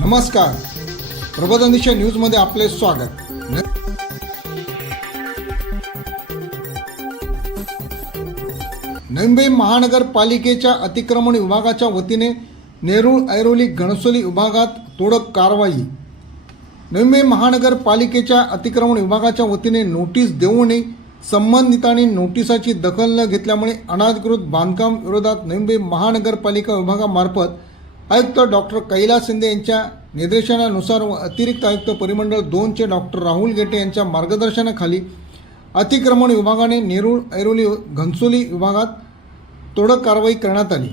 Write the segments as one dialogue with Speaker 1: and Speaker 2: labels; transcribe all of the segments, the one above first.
Speaker 1: नमस्कार. प्रबोधनिशा न्यूजमध्ये आपले स्वागत. नवी मुंबई महानगरपालिकेच्या अतिक्रमण विभागाच्या वतीने नेरूळ ऐरोली घणसोली विभागात तोडक कारवाई. नवी मुंबई महानगरपालिकेच्या अतिक्रमण विभागाच्या वतीने नोटीस देऊनही संबंधितांनी नोटिसाची दखल न घेतल्यामुळे अनाधिकृत बांधकाम विरोधात नवी मुंबई महानगरपालिका विभागामार्फत आयुक्त डॉक्टर कैलास शिंदे यांच्या निर्देशनानुसार व अतिरिक्त आयुक्त परिमंडळ दोनचे डॉक्टर राहुल गेटे यांच्या मार्गदर्शनाखाली अतिक्रमण विभागाने नेरूळ ऐरोली घनसोली विभागात तोडक कारवाई करण्यात आली.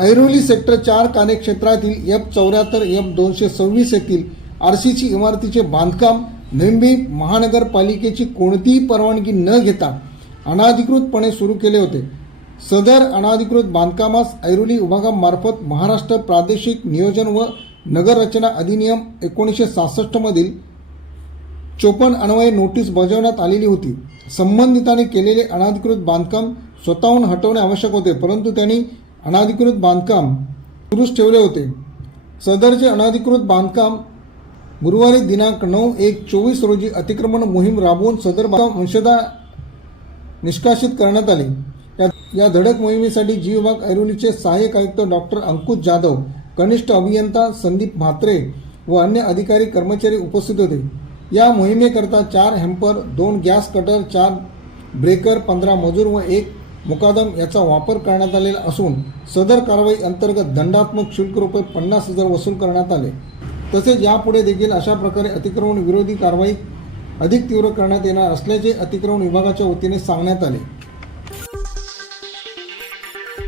Speaker 1: ऐरोली सेक्टर चार कार्यक्षेत्रातील एफ चौऱ्याहत्तर एफ दोनशे सव्वीस येथील आर सी इमारतीचे बांधकाम नवी महानगरपालिकेची कोणतीही परवानगी न घेता अनाधिकृतपणे सुरू केले होते. सदर अनाधिकृत बांधकामास ऐरोली विभागामार्फत महाराष्ट्र प्रादेशिक नियोजन व नगररचना अधिनियम एकोणीसशे सहासष्टमधील चोपन्न अन्वये नोटीस बजावण्यात आलेली होती. संबंधितांनी केलेले अनाधिकृत बांधकाम स्वतःहून हटवणे आवश्यक होते परंतु त्यांनी अनाधिकृत बांधकाम सुरूच ठेवले होते. सदरचे अनाधिकृत बांधकाम गुरुवारी दिनांक नऊ एक चोवीस रोजी अतिक्रमण मोहीम राबवून सदर बांधकाम अंशदा निष्कासित करण्यात आले. या धडक मोहिमेसाठी जी विभाग ऐरोलीचे सहाय्यक आयुक्त डॉक्टर अंकुश जाधव कनिष्ठ अभियंता संदीप म्हात्रे व अन्य अधिकारी कर्मचारी उपस्थित होते. या मोहिमेकरता चार हॅम्पर दोन गॅस कटर चार ब्रेकर पंधरा मजूर व एक मुकादम याचा वापर करण्यात आलेला असून सदर कारवाई अंतर्गत दंडात्मक शुल्क रुपये पन्नास हजार वसूल करण्यात आले. तसेच यापुढे देखील अशा प्रकारे अतिक्रमण विरोधी कारवाई अधिक तीव्र करण्यात येणार असल्याचे अतिक्रमण विभागाच्या वतीने सांगण्यात आले.